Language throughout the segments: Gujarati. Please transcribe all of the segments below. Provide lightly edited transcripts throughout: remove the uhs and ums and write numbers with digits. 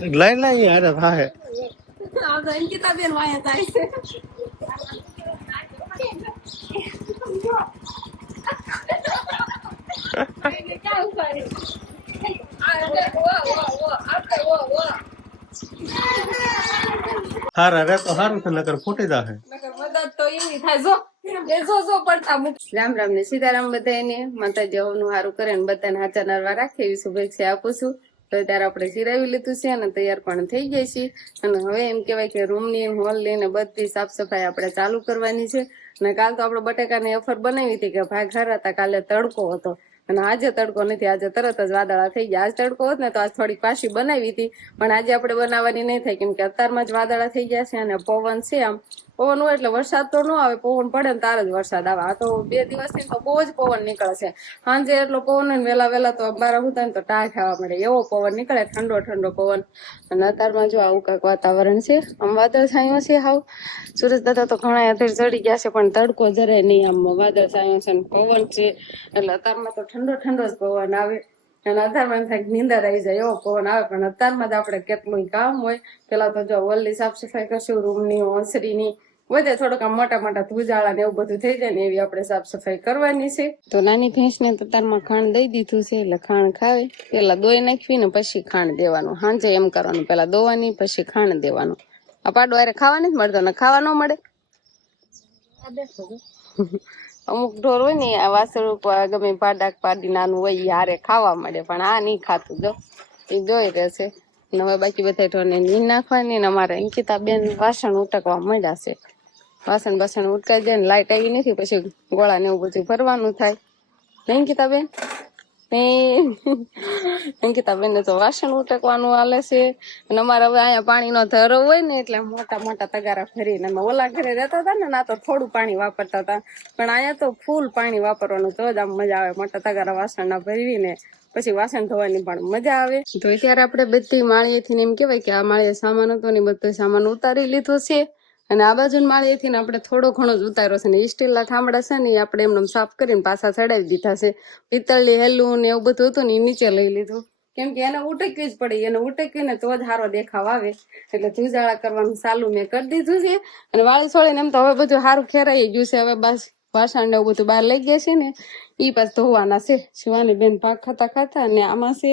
લઈ લઈ યાર થાય આ તો અંકિતા બેન વાયા થાય છે क्या उखाड़े હારા રે તો હારું છે નકર ફૂટી જાહે નકર મદદ તો એવી થાય જો એ જો પડતા મુક રામ રામ ને સીતારામ બધાને માતાજી હોનું હારું કરે ને બધાને હાચા નરવા રાખે એવી શુભેચ્છા આપું છું તો ત્યારે આપણે સિરાવી લીધું છે અને તૈયાર પણ થઈ જાય છે અને હવે એમ કહેવાય કે રૂમની હોલની ને બધી સાફ સફાઈ આપણે ચાલુ કરવાની છે અને કાલ તો આપણે બટેકાની અફર બનાવી હતી કે ભાગ હારા હતા કાલે તડકો હતો અને આજે તડકો નથી આજે તરત જ વાદળા થઈ ગયા આજ તડકો હોત ને તો આજ થોડીક પાછી બનાવી હતી પણ આજે આપણે બનાવવાની નહીં થાય કેમ કે અત્યારમાં જ વાદળા થઈ ગયા છે અને પવન છે આમ પવન હોય એટલે વરસાદ તો ન આવે પવન પડે ને તાર જ વરસાદ આવે આ તો 2 દિવસથી તો બહુ જ પવન નીકળે છે સાંજે એટલો પવન ને વેલા તો બારા ઉતા ને તો ટાઢ ખાવા મળે એવો પવન નીકળે ઠંડો પવન અને અત્યારમાં જો આવું કાંઈક વાતાવરણ છે આમ વાદળ છાંયો છે હાવ સુરજ દાદા તો ઘણા અત્યારે ચડી ગયા છે પણ તડકો જરાય નહીં આમ વાદળ છાંયો છે ને પવન છે એટલે અત્યારમાં તો ઠંડો જ પવન આવે અને અત્યારમાં એમ થાય નીંદર આવી જાય એવો પવન આવે પણ અત્યારમાં જ આપણે કેટલું કામ હોય પેલા તો જો વલ્લી સાફ સફાઈ કરશું રૂમની ઓસરીની વધે થોડોક આમ મોટા ધુજાળા ને એવું બધું થઈ જાય ને એવી આપણે સાફ સફાઈ કરવાની છે તો નાની ભેંસ ને તો તારમાં ખાંડ દઈ દીધું છે એટલે ખાંડ ખાવે પેલા દોઈ નાખવી ને પછી ખાંડ દેવાનું સાંજે એમ કરવાનું પેલા દોવાની પછી ખાંડ દેવાનું આ પાડો અરે ખાવા નથી મળતો ને ખાવા ન મળે અમુક ઢોર હોય ને આ વાસળ ગમે પાડી નાનું હોય યારે ખાવા મળે પણ આ નહીં ખાતું જો એ જોઈ રહેશે ને હવે બાકી બધા ઢોરને નીંદ નાખવાની ને અમારે અંકિતા બેન વાસણ ઉટકવા મળ્યા છે વાસણ ઉટકાઈ જાય ને લાઈટ આવી નથી પછી ગોળા ને એવું બધું ભરવાનું થાય અંકિતા બેન અંકિતા બેન ને તો વાસણ ઉટકવાનું હાલે છે અને અમારે હવે અહીંયા પાણીનો ધરો હોય ને એટલે મોટા તગારા ભરીને અમે ઓલા ઘરે રહેતા હતા ને ના તો થોડું પાણી વાપરતા હતા પણ અહીંયા તો ફૂલ પાણી વાપરવાનું તો જ આમ મજા આવે મોટા તગારા વાસણના ભરીને પછી વાસણ ધોવાની પણ મજા આવે તો અત્યારે આપણે બધી માળીએથી એમ કેવાય કે આ માળીએ સામાન હતો ને બધો સામાન ઉતારી લીધો છે અને આ બાજુ માળીએથી આપણે થોડો ઘણો જ ઉતાર્યો છે ને સ્ટીલના થાંભળા છે ને આપણે એમને સાફ કરીને પાછા ચડાવી દીધા છે પિત્તળની હેલું ને એવું બધું હતું ને એ નીચે લઈ લીધું કેમ કે એને ઉટકવી જ પડે એને ઉટકવીને તો જ સારો દેખાવ આવે એટલે ધુજાળા કરવાનું ચાલુ મેં કરી દીધું છે અને વાળી છોડીને એમ તો હવે બધું સારું ખેરાઈ ગયું છે હવે બસ વાસણ ને એવું બધું બહાર લઈ ગયા છે ને ઈ પાછ ધોવાના છે શિવાની બેન પાક ખાતા અને આમાં છે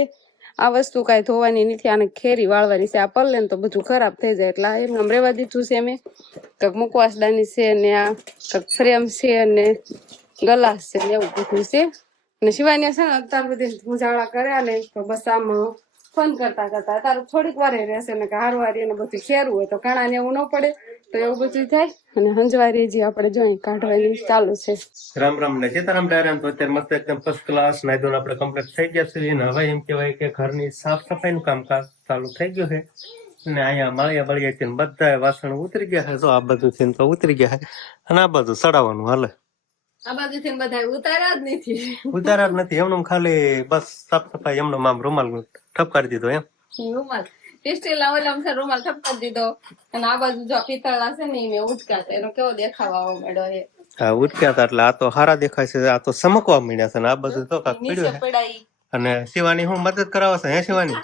આ વસ્તુ કાંઈ ધોવાની નથી આને ખેરી વાળવાની છે આ પલ્લે ને તો બધું ખરાબ થઈ જાય એટલે એમ આમ રેવા દીધું છે મેં કંઈક મુકવાસદાની છે ને આ કંઈક ફ્રેમ છે અને ગલાસ છે ને એવું બધું છે અને શિવાની છે ને અત્યારે બધી ઉજાળા કર્યા ને તો બસ આમ ફોન કરતા અત્યારે થોડીક વાર રહેશે ને કે હારવારી એને બધું ખેરવું હોય તો ઘણા ને એવું ન પડે તો એવું બધું થાય અને હંજવારી જે આપણે જોઈ કાઢવાની ચાલુ છે રામ ને સીતારામ ડાયરામ તો અત્યારે મસ્ત એકદમ ફર્સ્ટ ક્લાસ નાઈધોન આપણે કમ્પ્લીટ થઈ ગયા છે અને હવે એમ કહેવાય કે ઘરની સાફ સફાઈનું કામકાજ ચાલુ થઈ ગયું છે અને અહીંયા માળિયા છે બધા વાસણ ઉતરી ગયા છે જો આ બધું છે તો ઉતરી ગયા છે અને આ બધું સડાવવાનું હાલે આ બાજુથી બધા ઉતાર્યા જ નથી એમનું ખાલી બસ સાફ સફાઈ એમનો આમ રૂમાલ ઠપકારી દીધો એમ રૂમાલ રૂમાલ ઠપકારી દીધો અને આ બાજુ જો પિત્તળા છે ને મેં ઉટક્યા એનો કેવો દેખાવ આવવા માંડ્યો છે હા ઉટક્યા હતા એટલે આ તો હારા દેખાય છે આ તો ચમકવા માંડ્યા છે ને આ બધું તો કાંક પડ્યું છે અને શિવાની હું મદદ કરાવે છે હે શિવાની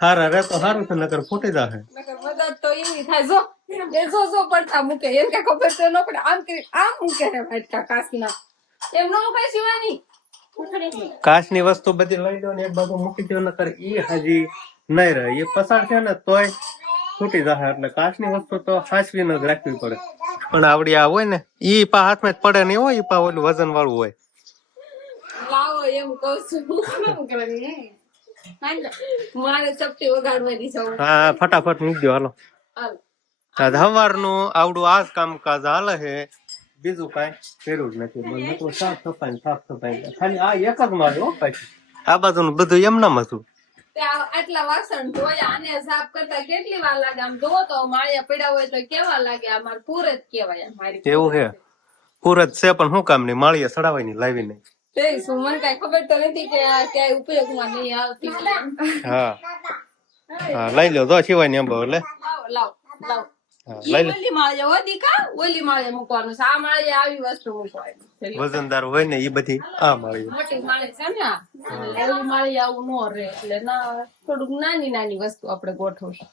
હારા રે તો હારું છે નકર ફૂટી જાહે મદદ તો એવી થાય જો પડતા મૂકે એમ કે ખબર તો ન પડે આમ મૂકે છે ફાટકા કાસના એમ ન મૂકે શિવાની કાચની વસ્તુ બધી લઈ લો ને એક બાજુ મૂકી દો નકર ઈ હજી નહીં રહે એ પસાર છે ને તોય ફૂટી જાય એટલે કાચની વસ્તુ તો સાચવીને જ રાખવી પડે પણ આવડી આ હોય ને ઈ પા હાથમાં જ પડે નહીં હોય ઈ પા ઓલું વજન વાળું હોય લાવો એમ કહું છું મારે ચપટી વગાડવાની છે હા ફટાફટ મૂકી દો હાલો સવારનું આવડું આ જ કામકાજ હાલે છે બીજું કઈ કર્યું જ નથી સાફ સફાઈ ખાલી આ એક જ મારે આ બાજુ બધું એમનામ હતું આટલા વાસણ ધોયા આને સાફ કરતા કેટલી વાર લાગે આમ ધો તો માળિયા પડ્યા હોય તો કેવા લાગે અમારે પૂર જ કેવાય મારી એવું છે પૂર જ છે પણ શું કામ નહીં માળિયા સડાવાય નહીં લાવી નહીં મને કઈ ખબર તો નથી કે ક્યાંય ઉપયોગમાં નહીં આવતી હા લઈ લો તો સિવાય ને અંબો એટલે લાવ હા, ઈ લઈ લે. ઓલી માળે હો દીકા, ઓલી માળે મૂકવાનું છે. આ માળે આવી વસ્તુ મૂકવાની. વજનદાર હોય ને એ બધી આ મળી. મોટી માળે છે ને આ. અને ઓલી માળે આવું નો રહે એટલે ના થોડુંક નાની નાની વસ્તુ આપણે ગોઠવશું.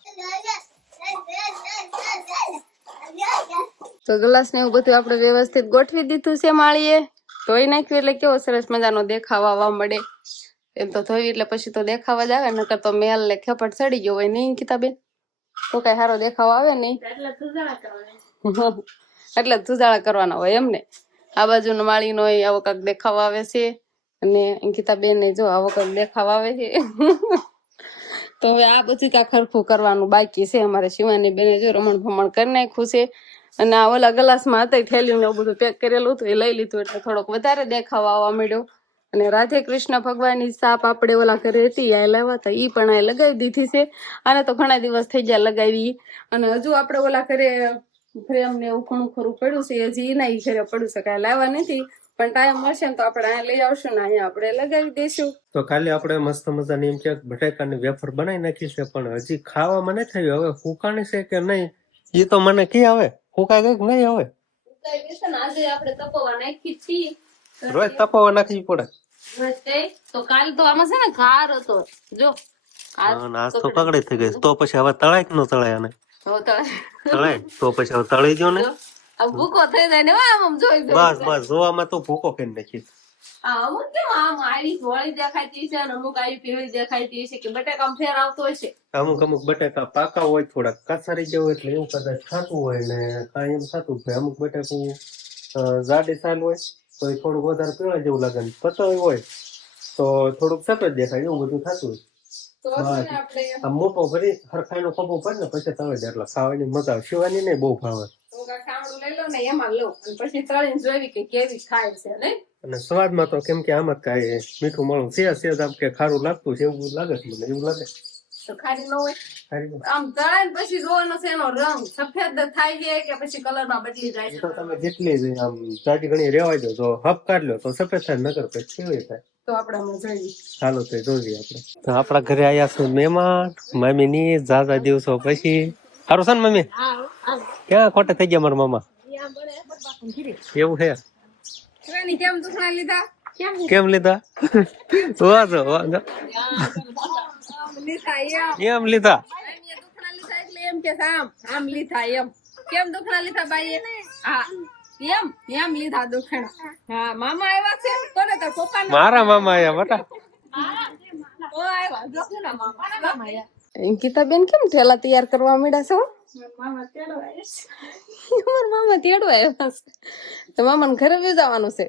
તો ગ્લાસ ને એવું બધું આપણે વ્યવસ્થિત ગોઠવી દીધું છે માળીએ. ધોઈ નાખ્યું એટલે કેવો સરસ મજાનો દેખાવ આવવા મળે. એમ તો ધોઈ એટલે પછી તો દેખાવા જ આવે, નકર તો મેલ ને ખેપટ ચડી ગયો હોય નહીં કિતાબેન, તો કઈ સારો દેખાવ આવે નહીં. એટલે ધુજાળા કરવાના હોય એમને. આ બાજુનો માળીનો આવો કાંક દેખાવ આવે છે, અને અંકિતાબેન ને જો આવો કાંક દેખાવ આવે છે. તો હવે આ બધું કાંક ખરખું કરવાનું બાકી છે અમારે. શિવાની બેને જો રમણ ભમણ કરી નાખ્યું છે, અને આ ઓલા ગ્લાસમાં હતા થેલીને એવું બધું પેક કરેલું હતું એ લઈ લીધું એટલે થોડોક વધારે દેખાવ આવવા મળ્યો. અને રાધે કૃષ્ણ ભગવાનની સાપ આપણે ઓલા ઘરે હતી આ લાવ્યા હતા, ઈ પણ આ લગાવી દીધી છે. આને તો ઘણા દિવસ થઈ ગયા લગાવી, અને હજુ આપણે ઓલા ઘરે ફ્રેમ ને એવું ઘણું ખરું પડ્યું છે, હજી એના ઘરે પડ્યું છે, કાંઈ લાવવા નથી. પણ ટાઈમ મળશે ને તો આપણે અહીંયા લઈ આવશું ને અહીંયા આપણે લગાવી દઈશું. તો કાલે આપણે મસ્ત મજાની એમ કે બટાકાની વેફર બનાવી નાખી છે, પણ હજી ખાવામાં નથી થયું. હવે ફૂકાણી છે કે નહીં એ તો મને કી આવે, ફૂકાઈ ગઈ કે નહીં હવે? આજે આપણે તપવા નાખી છીએ, રોજ તપાવવા નાખવી પડે. તો કાલ તો આમાં છે ને ઘાર હતો જો. આજ તો કગડી થઈ ગઈ, તો પછી હવે તળાય કે ન તળાય? આને તળાય તો પછી હવે તળી દો ને. ભૂકો થઈ જાય ને આમ જોઈ બસ બસ જોવામાં તો ભૂકો કરી નાખી. અમુક કેમ આમ આડી ધોળી દેખાતી છે, અને અમુક આડી પીળી દેખાતી છે, કે બટાકા ફેર આવતો હશે. અમુક અમુક બટાકા પાકા હોય, થોડાક કાસારી જેવું, એટલે એવું કદાચ થતું હોય ને કાંઈ એમ થતું હોય. અમુક બટાકું જાડી સાલ હોય તો એ થોડુંક વધારે પીળા જેવું લાગે, પતળ હોય તો થોડુંક સફેદ દેખાય, એવું બધું થતું હોય. આ મોટો ભરી હરખાઈનો કપો પડે ને પછી તળે દે એટલે ખાવાની મજા આવે. શિવાની ને બહુ ભાવે. લઈ લો ને એમાં લઉં પછી તળીને જોઈ કે કેવી ખાય છે ને. અને સ્વાદમાં તો કેમ કે આમાં કાંઈ મીઠું મળું છે આમ કે ખારું લાગતું છે એવું લાગે છે મને, એવું લાગે. તો ખારી ન હોય આમ તળાય પછી જોવાનો છે એનો રંગ સફેદ થાય છે કે પછી કલર માં બદલી જાય છે. તો તમે જેટલી આમ જાડી ઘણી રેવાય દો તો હપ કાઢ લો તો સફેદ થાય, નગર પછી કેવી થાય તો આપણે જોઈએ. ચાલો તો જોઈએ આપણે. તો આપણા ઘરે આયા છે મહેમાન, મમ્મી ની જાજા દિવસો પછી. સારું છે ને મમ્મી? ક્યાં ખોટે થઈ ગયા મારા મામા? એવું છે? કેમ દુખણા લીધા? કેમ લીધા? વાંધો વાંધો એમ લીધા. એમ કે આમ લીધા એમ. કેમ દુખણા લીધા બાઈએ? હા એમ લીધા દુખણા. હા મામા આવ્યા છે. કોને તાર પપ્પા? મારા મામા આવ્યા બટા. અંકિતાબેન કેમ ઠેલા તૈયાર કરવા માંડ્યા છો? મામા તેડવા આવ્યા છે. તો મામાને ઘરે જવાનું છે.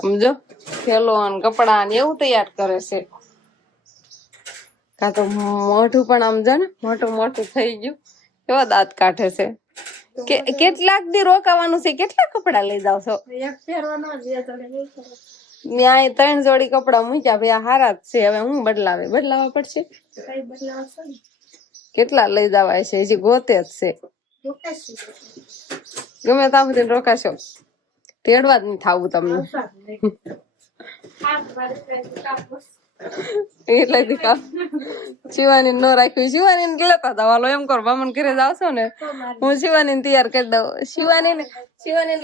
સમજો થેલો ને કપડા ને એવું તૈયાર કરે છે. કા તો મોઢું પણ આમ જો ને મોટું મોટું થઈ ગયું, કેવા દાંત કાઢે છે. કેટલાક દી રોકાવાનું છે? કેટલા કપડા લઈ જાવ છો? ત્યાં 3 જોડી કપડા મૂક્યા ભાઈ, આ હારા જ છે. હવે હું બદલાવા પડશે. કેટલા લઈ જવાય છે? હજી ગોતે જ છે. ગમે ત્યાં સુધી રોકાશો, તેડવા જ નહીં થાવું તમને. એટલે શિવાની નો રાખ્યું. શિવાની ને લેતા હતા વાલો એમ કરો મામા ઘરે જાવશો ને હું શિવાની ને તૈયાર કરી દઉં. શિવાની ને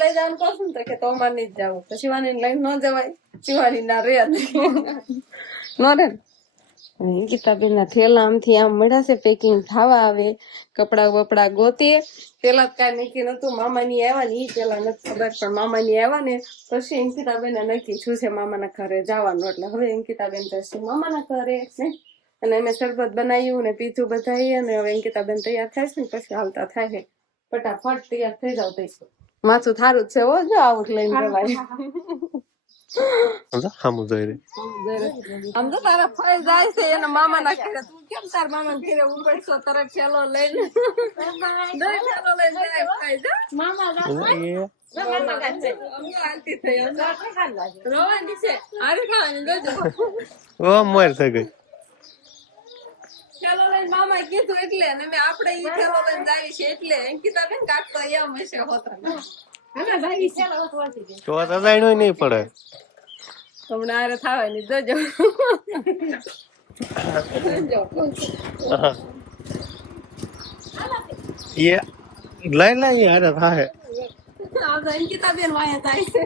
લઈ જવાનું કહું તો કે તો અમારે નહીં જ જવું. તો શિવાની ને લઈને ન જવાય. શિવાની ના રે નો રે. ગીતાબેન ના થેલા આમથી આમ મળ્યા છે, પેકિંગ થવા આવે. કપડા બપડા ગોતીએ. પેલા કઈ નક્કી નતું, મામાની આવ્યા ને ઈ પેલા નથી ખબર, પણ મામાની આવ્યા ને પછી અંકિતાબેન નક્કી છું છે મામાના ઘરે જવાનું. એટલે હવે અંકિતાબેન જશે મામાના ઘરે ને, અને અમે શરબત બનાવ્યું ને પીધું બધાએ, અને હવે અંકિતાબેન તૈયાર થાય છે ને પછી હાલતા થાય છે. ફટાફટ તૈયાર થઈ જાવ. તઈ માથું થારું જ છે હો, જો આવું લઈને જવાય. આમ તો તારા ફઈ જાય છે એના મામાના ઘરે. તું કેમ તાર મામાના ઘરે ઉપડશો તરત થેલો લઈને? મામા કીધું એટલે આપડે ઈ થેલો લઈને જાય છે એટલે અંકિતાબેન કાઢતો એમ હશે હોતા નહીં પડે હમણાં આરે થવાની જોજો. ये લઈ લઈ યાર હા અંકિતાબેન વાયા થાય છે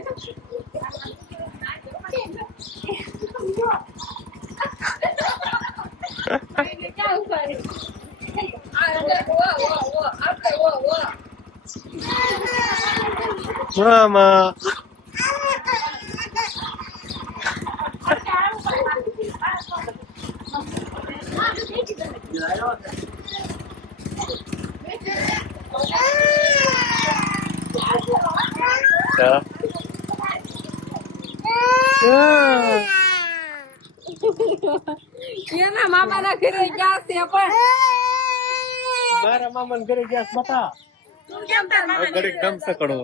ક્યાં ઉપાડી મામા એના મામાના ઘરે ગયા છે પણ મારા મામા ઘરે ગયા બતા તું કેમ તાર મામા ઘડીક દમ સકડો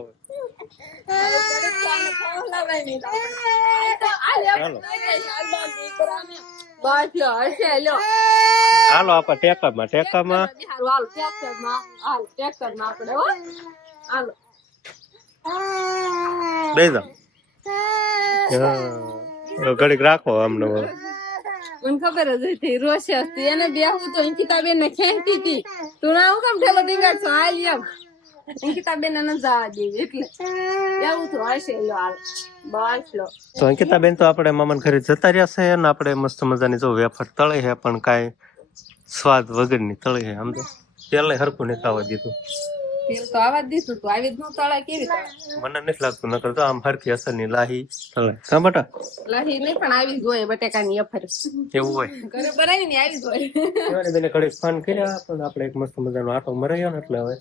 હાલો આપા ટેકામાં દઈ દો ઘડીક રાખો અમને મને ખબર જ હતી રોશે હતી એને બેહું તો અંકિતાબેન ને ખેંચતી હતી તું ના હું કેમ ઠેલો ટીંગાડ છો હાલ એમ અંકિતાબેન ને ન જવા દેવી એટલે એવું તો હશે લો હાલ બસ લો તો અંકિતાબેન તો આપણે મામાના ઘરે જતા રહ્યા છે અને આપણે મસ્ત મજાની જો વેફર તળે છે પણ કાંઈ સ્વાદ વગરની તળે છે આમ તો પેલા હરખું નહીં ખાવા દીધું તેલ તો આવા જ દીધું તું આવી જ નું તળાય કેવી તળાય મને નથી લાગતું નકર તો આમ હરખી અસરની લાહી તળે હા બટા લહી નહીં પણ આવી જ હોય બટેકાની અફર એવું હોય ઘરે બનાવી ને આવી જ હોય એવાની બેને ઘડીક ફાન કર્યા પણ આપણે એક મસ્ત મજાનો આટો મરાયો ને એટલે હવે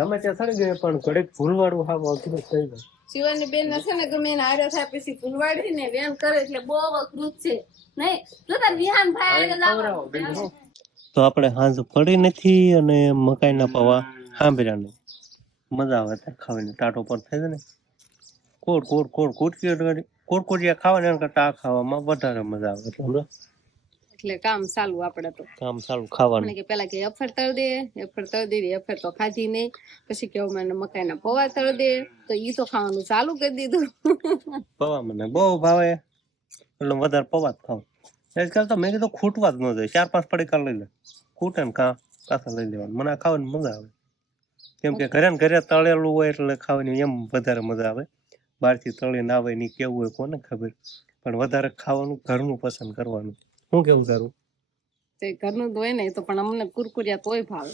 રમે ત્યાં સડી ગયો પણ ઘડીક ભૂલવાળું હા અઘરું થઈ ગયું શિવાની બેન છે ને ગમે એને હારે થાય પછી ફૂલવાડી ને વેન કરે એટલે બહુ અઘરું છે નહીં જો તાર વિહાન ભાઈ તો આપણે હાંજ પડી નથી અને મકાઈના પૌવા સાંભળ્યા નહીં મજા આવે ત્યાં ખાવાની ટાટો પર થઈ જાય ને કોટકોટિયા ખાવાની એના કરતા આ ખાવામાં વધારે મજા આવે એટલે કામ ચાલુ આપડે તો કામ સારું ખાવાનું કે પેલા કે અફર તળ દે અફર તો ખાધી નહીં પછી કેવું મને મકાઈના પૌવા તળ દે તો ઈ તો ખાવાનું ચાલુ કરી દીધું પૌવા મને બહુ ભાવે એટલે વધારે પૌવા જ ખાવ આજકાલ તો મેં કીધું ખૂટવા જ ન જોઈએ 4-5 પડીકા લઈ લે ખૂટે ને પાછા લઈ લેવાનું મને આ ખાવાની મજા આવે કેમ કે ઘરે ને ઘરે તળેલું હોય એટલે ખાવાની એમ વધારે મજા આવે બહારથી તળીને આવે ની કેવું હોય કોને ખબર પણ વધારે ખાવાનું ઘરનું પસંદ કરવાનું શું કેવું તારું તે ઘરનું તો હોય ને તો પણ અમને કુરકુરિયા તોય ભાવે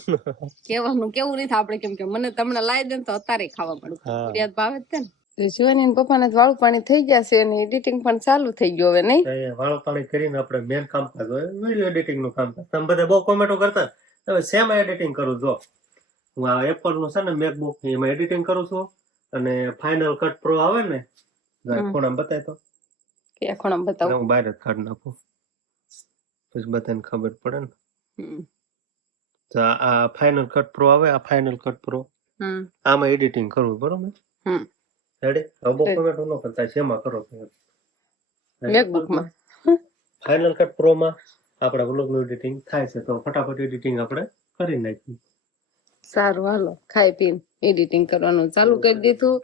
કેવાનું કેવું નહીં આપણે કેમ કે મને તમને લાવી દે તો અત્યારે ખાવા પડે કુરકુરિયા ભાવે જ ને શિવાની ને પપ્પાને વાળું પાણી થઈ ગયા છે અને એડિટિંગ પણ ચાલુ થઈ ગયું હવે નહીં વાળું પાણી કરીને આપણે મેન કામકાજ હોય વિડીયો એડિટિંગ નું કામકાજ તમે બધા બહુ કોમેન્ટો કરતા હવે સેમ એડિટિંગ કરું જો હું આ એપલ નું છે ને મેકબુક એમાં એડિટિંગ કરું છું અને ફાઇનલ કટ પ્રો આવે ને ખૂણામાં બતાય તો કે ખૂણામાં બતાવો હું બહાર જ કાઢી નાખું પછી બધાને ખબર પડે ને તો આ ફાઇનલ કટ પ્રો આવે આ ફાઇનલ કટ પ્રો આમાં એડિટિંગ કરવું બરોબર રેડી હવે બહુ કોમેન્ટ ન કરતા શેમાં કરો મેકબુકમાં ફાઇનલ કટ પ્રો માં આપણા વ્લોગ નું એડિટિંગ થાય છે તો ફટાફટ એડિટિંગ આપણે કરી નાખીએ સારું હાલો ખાઈ પીને એડિટિંગ કરવાનું ચાલુ કરી દીધું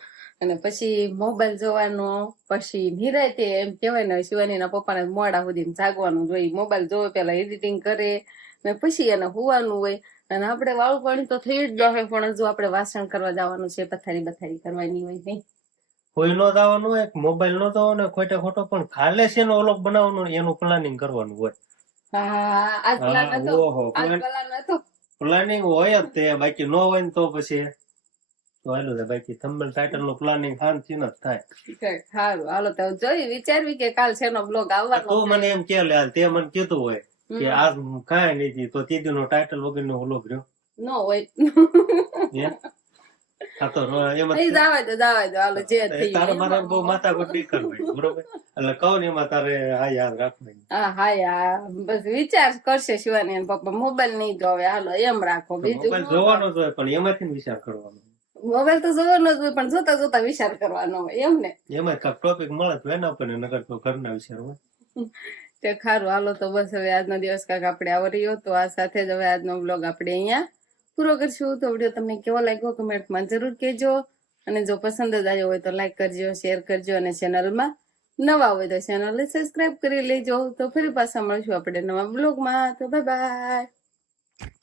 અને પછી મોબાઈલ જોવાનો પછી નિરાતે એમ કેવાય ને શિવાની ના પપ્પાને મોડા સુધી જાગવાનું જોઈએ મોબાઈલ જોવે પેલા એડિટિંગ કરે ને પછી એને હોવાનું હોય અને આપણે વાળું પાણી તો થઈ જ જાય પણ જો આપણે વાસણ કરવા જવાનું છે પથારી કરવાની હોય નહીં કોઈ નો જવાનું હોય મોબાઈલ નો જવાનો ખોટે ખોટો પણ ખાલે છે એનો ઓલોક બનાવવાનું એનું પ્લાનિંગ કરવાનું હોય પ્લાનિંગ હોય જ તે બાકી ન હોય ને તો પછી બાકી થંબનેલ ટાઇટલ નું પ્લાનિંગ શાંતિ ન થાય સારું હાલો તો જોઈ વિચારવી કે કાલ છેનો બ્લોગ આવવાનો તો મને એમ કે લે તે મને કીધું હોય કે આજ કાંઈ નહીં તો તે નો ટાઇટલ વગર નો બ્લોગ રહ્યો ન હોય હા તો એમાં જવા દો હાલો જે તારે મારા બહુ માથાકૂટ નહીં કરવી બરોબર એટલે કહું ને એમાં તારે હા યાદ રાખવું હા બસ વિચાર કરશે શિવાની અને પપ્પા મોબાઈલ નહીં જોવે હાલો એમ રાખો બીજું મોબાઈલ જોવાનો જ હોય પણ એમાંથી વિચાર કરવાનો મોબાઈલ તો જોવાનો જ હોય પણ જોતા જોતા વિચાર કરવાનો હોય એમ ને એમાં ટોપિક મળે તો એના ઉપર નગર તો ઘરના વિચાર હોય તે ખારું હાલો તો બસ હવે આજનો દિવસ કાંક આપણે આવર્યો તો આ સાથે જ હવે આજનો બ્લોગ આપણે અહીંયા પૂરો કરશું તો વિડીયો તમને કેવો લાગ્યો કમેન્ટમાં જરૂર કહેજો અને જો પસંદ જ આવ્યો હોય તો લાઈક કરજો શેર કરજો અને ચેનલમાં નવા હોય તો ચેનલને સબસ્ક્રાઇબ કરી લેજો તો ફરી પાછા મળશું આપણે નવા બ્લોગમાં તો બાય બાય